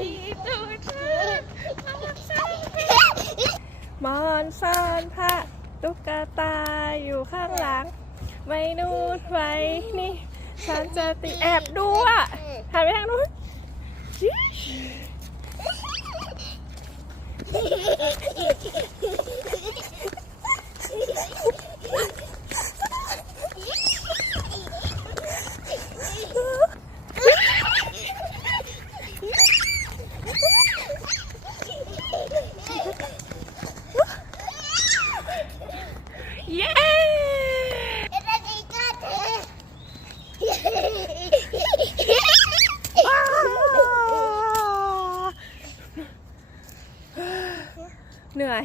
ตีตูดเธอมอนซ่อนผ้าตุ๊กตาอยู่ข้างหลัง ไว้นู่นไว้นี่ ฉันจะตีแอบดูอะหันไปทางนู้นชิ เย้เหนื่อย